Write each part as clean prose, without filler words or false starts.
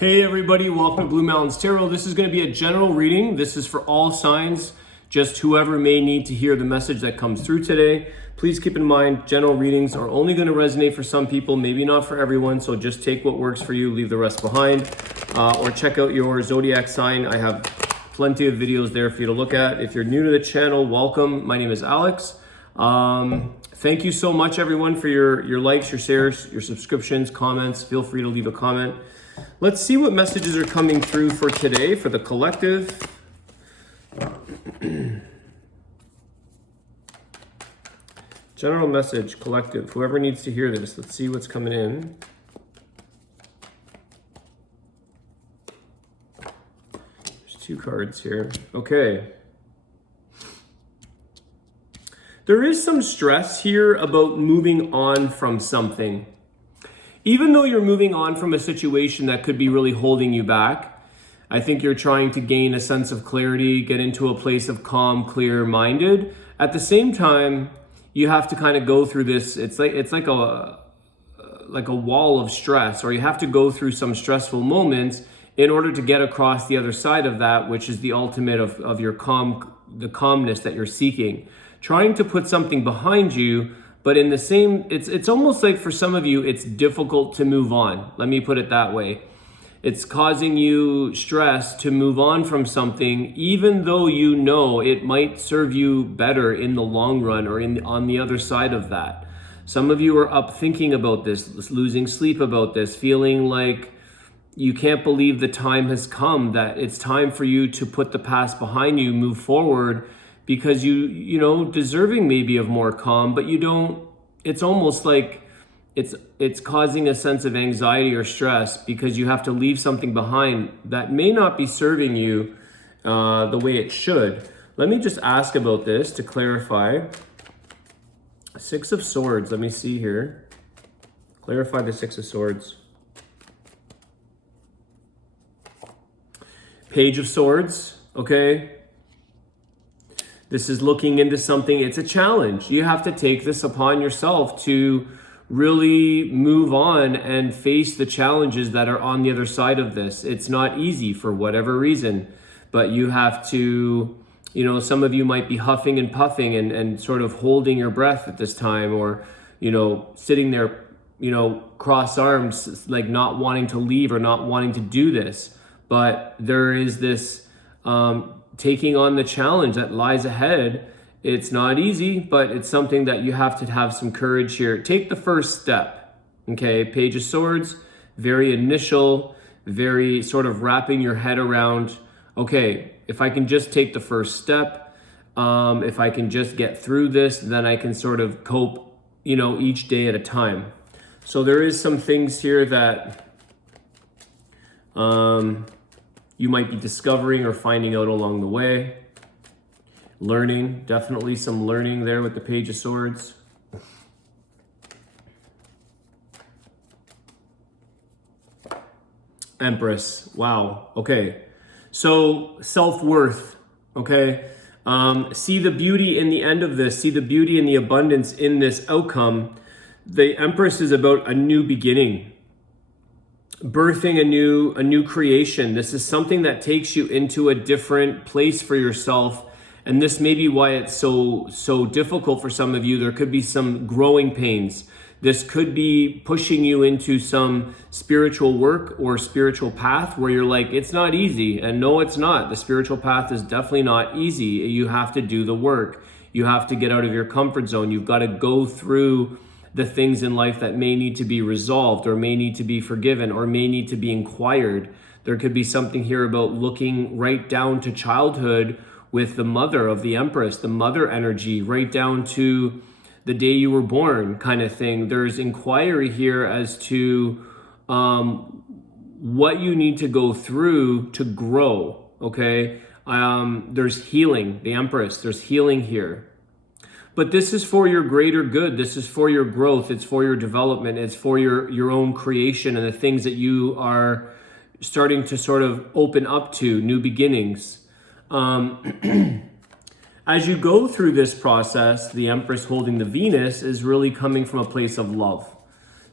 Hey everybody, welcome to Blue Mountains Tarot. This is going to be a general reading. This is for all signs, just whoever may need to hear the message that comes through today. Please keep in mind, general readings are only going to resonate for some people, maybe not for everyone, so just take what works for you, leave the rest behind, or check out your zodiac sign. I have plenty of videos there for you to look at. If you're new to the channel, welcome. My name is Alex. Thank you so much everyone for your likes, your shares, your subscriptions, comments. Feel free to leave a comment. Let's see what messages are coming through for today for the collective. General message, collective. Whoever needs to hear this, let's see what's coming in. There's two cards here. Okay. There is some stress here about moving on from something. Even though you're moving on from a situation that could be really holding you back, I think you're trying to gain a sense of clarity, get into a place of calm, clear-minded. At the same time, you have to kind of go through this. It's like a wall of stress, or you have to go through some stressful moments in order to get across the other side of that, which is the ultimate of your the calmness that you're seeking. Trying to put something behind you, but in the same, it's almost like for some of you, it's difficult to move on. Let me put it that way. It's causing you stress to move on from something, even though you know it might serve you better in the long run or on the other side of that. Some of you are up thinking about this, losing sleep about this, feeling like you can't believe the time has come, that it's time for you to put the past behind you, move forward, because you know, deserving maybe of more calm, but you don't. It's almost like it's causing a sense of anxiety or stress because you have to leave something behind that may not be serving you the way it should. Let me just ask about this to clarify. Six of Swords, let me see here. Clarify the Six of Swords. Page of Swords, okay? This is looking into something, it's a challenge. You have to take this upon yourself to really move on and face the challenges that are on the other side of this. It's not easy for whatever reason, but you have to, you know, some of you might be huffing and puffing and sort of holding your breath at this time, or, you know, sitting there, you know, cross arms, like not wanting to leave or not wanting to do this. But there is this, taking on the challenge that lies ahead. It's not easy, but it's something that you have to have some courage here. Take the first step, okay? Page of Swords, very initial, very sort of wrapping your head around, okay, if I can just take the first step, if I can just get through this, then I can sort of cope, you know, each day at a time. So there is some things here that you might be discovering or finding out along the way. Learning, definitely some learning there with the Page of Swords. Empress, wow, okay. So self-worth, okay? See the beauty in the end of this, see the beauty and the abundance in this outcome. The Empress is about a new beginning. Birthing a new creation. This is something that takes you into a different place for yourself, and this may be why it's so difficult for some of you. There could be some growing pains. This could be pushing you into some spiritual work or spiritual path where you're like, it's not easy. And no, it's not. The spiritual path is definitely not easy. You have to do the work. You have to get out of your comfort zone. You've got to go through the things in life that may need to be resolved, or may need to be forgiven, or may need to be inquired. There could be something here about looking right down to childhood with the mother of the Empress, the mother energy, right down to the day you were born kind of thing. There's inquiry here as to what you need to go through to grow, okay? There's healing, the Empress, there's healing here. But this is for your greater good. This is for your growth. It's for your development. It's for your own creation and the things that you are starting to sort of open up to, new beginnings. As you go through this process, the Empress holding the Venus is really coming from a place of love.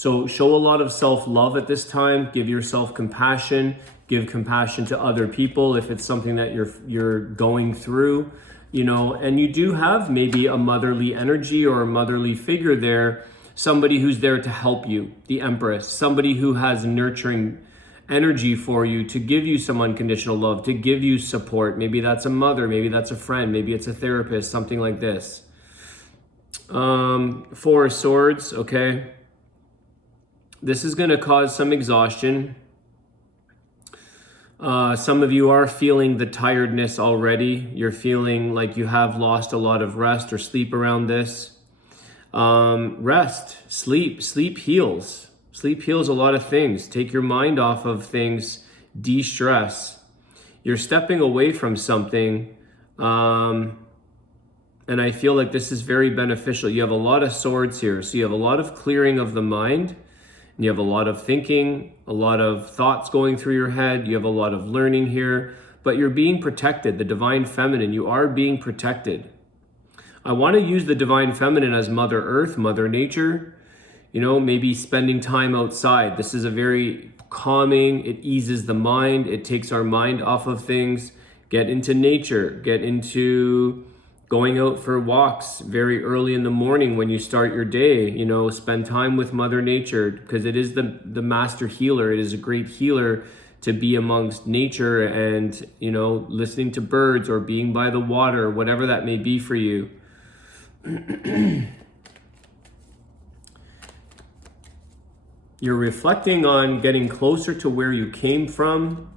So show a lot of self-love at this time. Give yourself compassion. Give compassion to other people if it's something that you're going through, you know, and you do have maybe a motherly energy or a motherly figure there, somebody who's there to help you, the Empress, somebody who has nurturing energy for you to give you some unconditional love, to give you support. Maybe that's a mother, maybe that's a friend, maybe it's a therapist, something like this. Four of Swords, okay. This is going to cause some exhaustion. Some of you are feeling the tiredness already. You're feeling like you have lost a lot of rest or sleep around this. Rest, sleep heals. Sleep heals a lot of things. Take your mind off of things, de-stress. You're stepping away from something, and I feel like this is very beneficial. You have a lot of swords here, so you have a lot of clearing of the mind. You have a lot of thinking, a lot of thoughts going through your head. You have a lot of learning here, but you're being protected. The Divine Feminine, you are being protected. I want to use the Divine Feminine as Mother Earth, Mother Nature, you know, maybe spending time outside. This is a very calming, it eases the mind. It takes our mind off of things. Get into nature, get into going out for walks very early in the morning when you start your day, you know, spend time with Mother Nature, because it is the master healer. It is a great healer to be amongst nature and, you know, listening to birds or being by the water, whatever that may be for you. You're reflecting on getting closer to where you came from.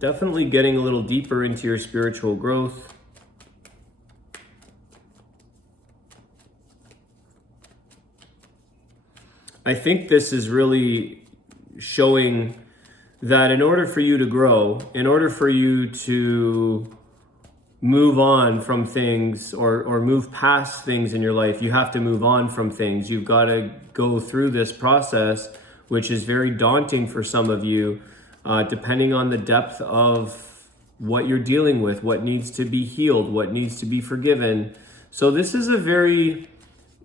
Definitely getting a little deeper into your spiritual growth. I think this is really showing that in order for you to grow, in order for you to move on from things or move past things in your life, you have to move on from things. You've got to go through this process, which is very daunting for some of you. Depending on the depth of what you're dealing with, what needs to be healed, what needs to be forgiven. So this is a very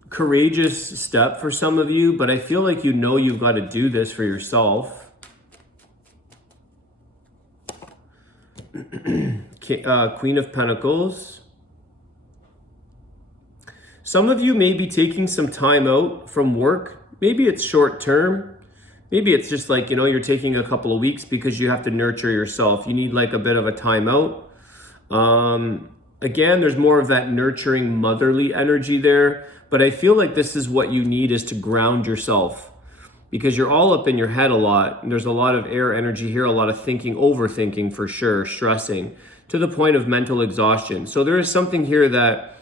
courageous step for some of you, but I feel like you know you've got to do this for yourself. Queen of Pentacles. Some of you may be taking some time out from work. Maybe it's short term. Maybe it's just like, you know, you're taking a couple of weeks because you have to nurture yourself. You need like a bit of a timeout. Again, there's more of that nurturing motherly energy there, but I feel like this is what you need, is to ground yourself, because you're all up in your head a lot. There's a lot of air energy here, a lot of thinking, overthinking for sure, stressing to the point of mental exhaustion. So there is something here that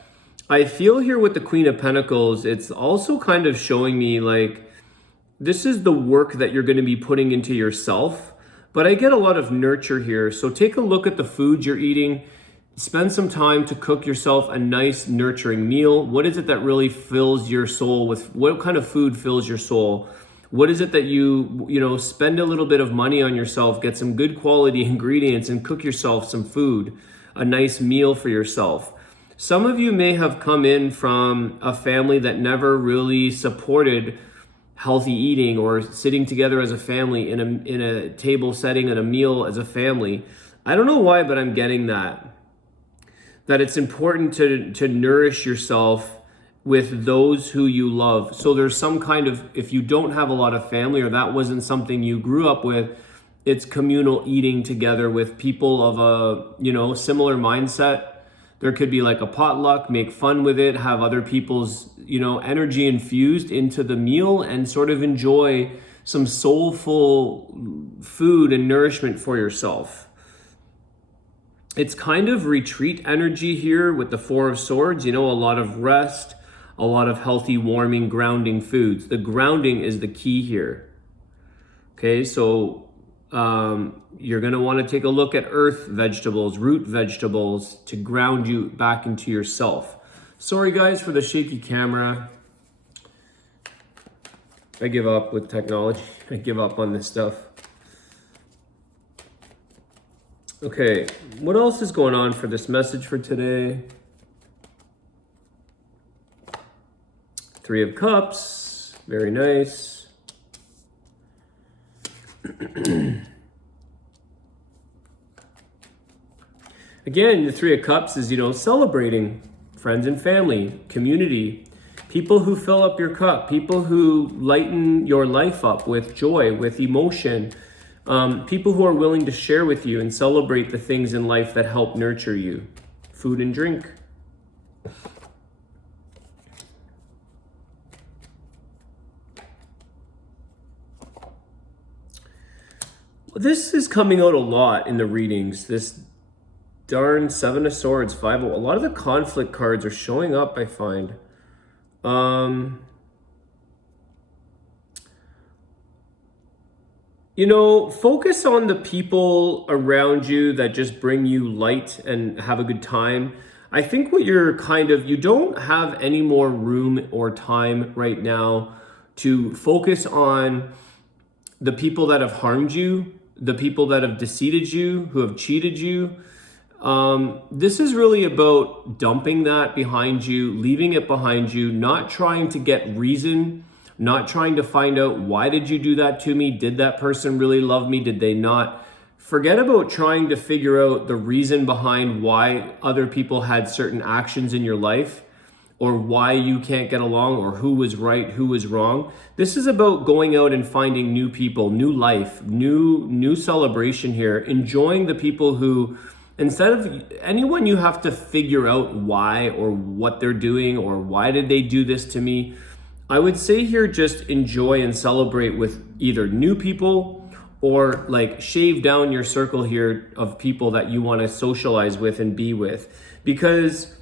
I feel here with the Queen of Pentacles. It's also kind of showing me like, this is the work that you're going to be putting into yourself, but I get a lot of nurture here. So take a look at the food you're eating. Spend some time to cook yourself a nice nurturing meal. What is it that really fills your soul with? What kind of food fills your soul? What is it that you know, spend a little bit of money on yourself, get some good quality ingredients and cook yourself some food, a nice meal for yourself. Some of you may have come in from a family that never really supported healthy eating or sitting together as a family in a table setting and a meal as a family. I don't know why, but I'm getting that it's important to nourish yourself with those who you love. So there's some kind of, if you don't have a lot of family or that wasn't something you grew up with, it's communal eating together with people of a, you know, similar mindset. There could be like a potluck, make fun with it, have other people's, you know, energy infused into the meal and sort of enjoy some soulful food and nourishment for yourself. It's kind of retreat energy here with the Four of Swords, you know, a lot of rest, a lot of healthy, warming, grounding foods. The grounding is the key here. Okay, so you're going to want to take a look at earth vegetables, root vegetables to ground you back into yourself. Sorry guys for the shaky camera. I give up with technology. I give up on this stuff. Okay, what else is going on for this message for today? Three of Cups. Very nice. Again, the Three of Cups is, celebrating friends and family, community, people who fill up your cup, people who lighten your life up with joy, with emotion, people who are willing to share with you and celebrate the things in life that help nurture you. Food and drink. This is coming out a lot in the readings. This darn Seven of Swords, a lot of the conflict cards are showing up, I find. Focus on the people around you that just bring you light and have a good time. I think what you don't have any more room or time right now to focus on the people that have harmed you, the people that have deceived you, who have cheated you. This is really about dumping that behind you, leaving it behind you, not trying to get reason, not trying to find out, why did you do that to me? Did that person really love me? Did they not? Forget about trying to figure out the reason behind why other people had certain actions in your life, or why you can't get along, or who was right, who was wrong. This is about going out and finding new people, new life, new celebration here, enjoying the people who, instead of anyone you have to figure out why or what they're doing or why did they do this to me, I would say here just enjoy and celebrate with either new people or like shave down your circle here of people that you want to socialize with and be with. Because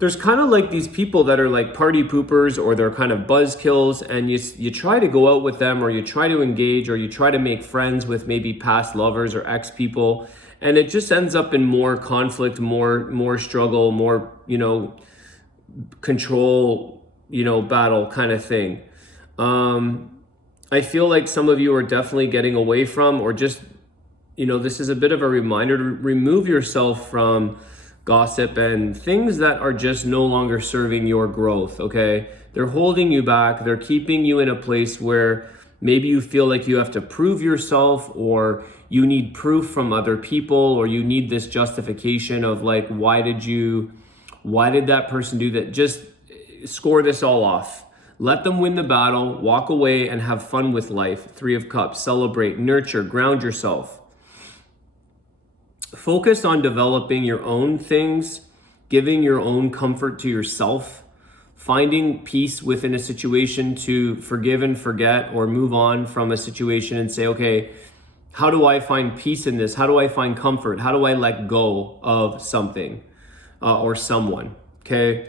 there's kind of like these people that are like party poopers, or they're kind of buzzkills, and you try to go out with them, or you try to engage, or you try to make friends with maybe past lovers or ex people, and it just ends up in more conflict, more struggle, more control, battle kind of thing. I feel like some of you are definitely getting away from, or just, this is a bit of a reminder to remove yourself from gossip and things that are just no longer serving your growth, okay? They're holding you back. They're keeping you in a place where maybe you feel like you have to prove yourself, or you need proof from other people, or you need this justification of like, why did that person do that? Just score this all off. Let them win the battle, walk away and have fun with life. Three of Cups, celebrate, nurture, ground yourself. Focus on developing your own things, giving your own comfort to yourself, finding peace within a situation to forgive and forget, or move on from a situation and say, okay, how do I find peace in this? How do I find comfort? How do I let go of something or someone? Okay.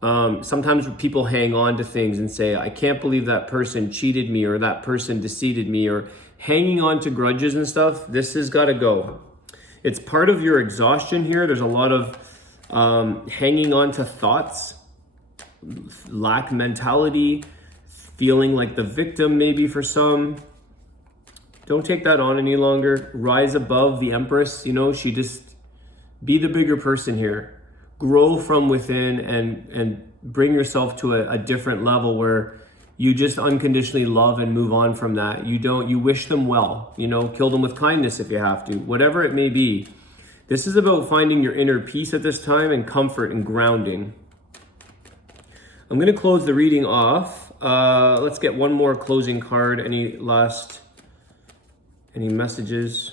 Sometimes people hang on to things and say, I can't believe that person cheated me, or that person deceived me, or hanging on to grudges and stuff. This has got to go. It's part of your exhaustion here. There's a lot of hanging on to thoughts, lack mentality, feeling like the victim maybe for some. Don't take that on any longer. Rise above the Empress. She just be the bigger person here. Grow from within and bring yourself to a different level where you just unconditionally love and move on from that. You wish them well, kill them with kindness if you have to, whatever it may be. This is about finding your inner peace at this time, and comfort and grounding. I'm going to close the reading off. Let's get one more closing card. Any messages?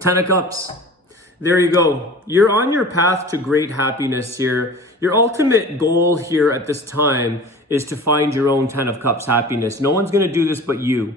10 of Cups. There you go. You're on your path to great happiness here. Your ultimate goal here at this time is to find your own 10 of Cups happiness. No one's going to do this but you.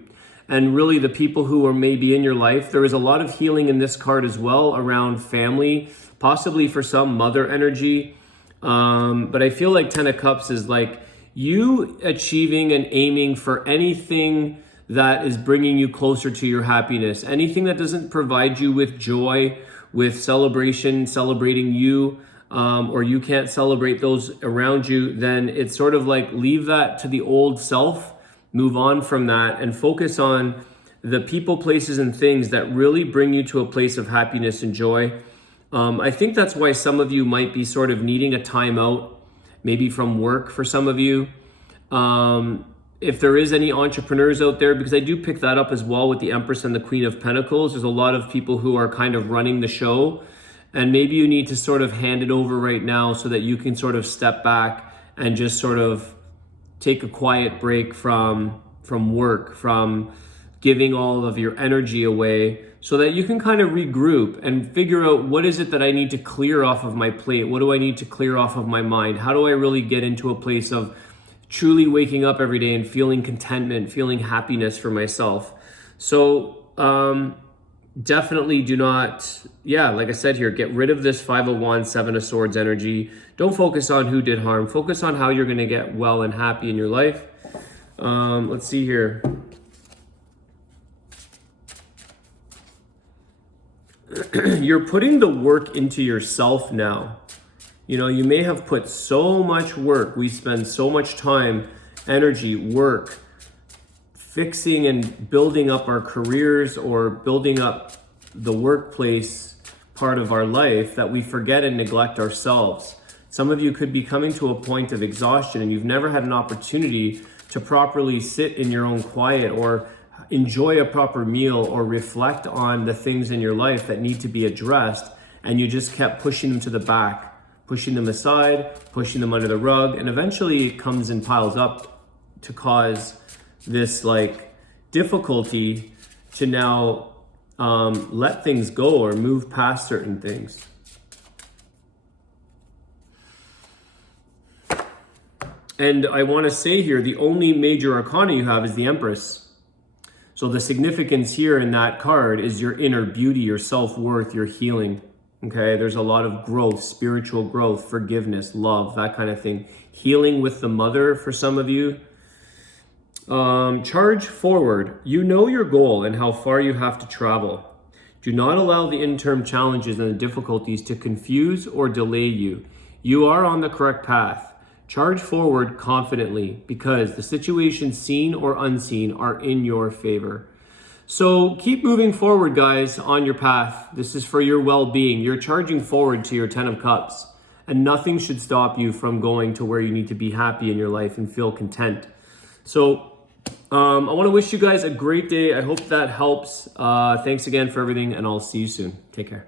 And really the people who are maybe in your life. There is a lot of healing in this card as well around family, possibly for some mother energy. But I feel like 10 of Cups is like you achieving and aiming for anything that is bringing you closer to your happiness. Anything that doesn't provide you with joy, with celebration, celebrating you, or you can't celebrate those around you, then it's sort of like leave that to the old self, move on from that, and focus on the people, places, and things that really bring you to a place of happiness and joy. I think that's why some of you might be sort of needing a timeout, maybe from work for some of you. If there is any entrepreneurs out there, because I do pick that up as well with the Empress and the Queen of Pentacles, there's a lot of people who are kind of running the show, and maybe you need to sort of hand it over right now so that you can sort of step back and just sort of take a quiet break from work, from giving all of your energy away, so that you can kind of regroup and figure out, what is it that I need to clear off of my plate? What do I need to clear off of my mind? How do I really get into a place of truly waking up every day and feeling contentment, feeling happiness for myself? So definitely do not, like I said here, get rid of this Five of Wands, Seven of Swords energy. Don't focus on who did harm. Focus on how you're going to get well and happy in your life. Let's see here. You're putting the work into yourself now. You know, you may have put so much work. We spend so much time, energy, work, fixing and building up our careers or building up the workplace part of our life, that we forget and neglect ourselves. Some of you could be coming to a point of exhaustion, and you've never had an opportunity to properly sit in your own quiet or enjoy a proper meal or reflect on the things in your life that need to be addressed, and you just kept pushing them to the back, pushing them aside, pushing them under the rug, and eventually it comes and piles up to cause this like difficulty to now let things go or move past certain things. And I want to say here, the only major arcana you have is the Empress. So the significance here in that card is your inner beauty, your self-worth, your healing. Okay, there's a lot of growth, spiritual growth, forgiveness, love, that kind of thing. Healing with the mother for some of you. Charge forward. You know your goal and how far you have to travel. Do not allow the interim challenges and the difficulties to confuse or delay you. You are on the correct path. Charge forward confidently, because the situations seen or unseen are in your favor. So keep moving forward, guys, on your path. This is for your well-being. You're charging forward to your 10 of Cups, and nothing should stop you from going to where you need to be happy in your life and feel content. So I want to wish you guys a great day. I hope that helps. Thanks again for everything, and I'll see you soon. Take care.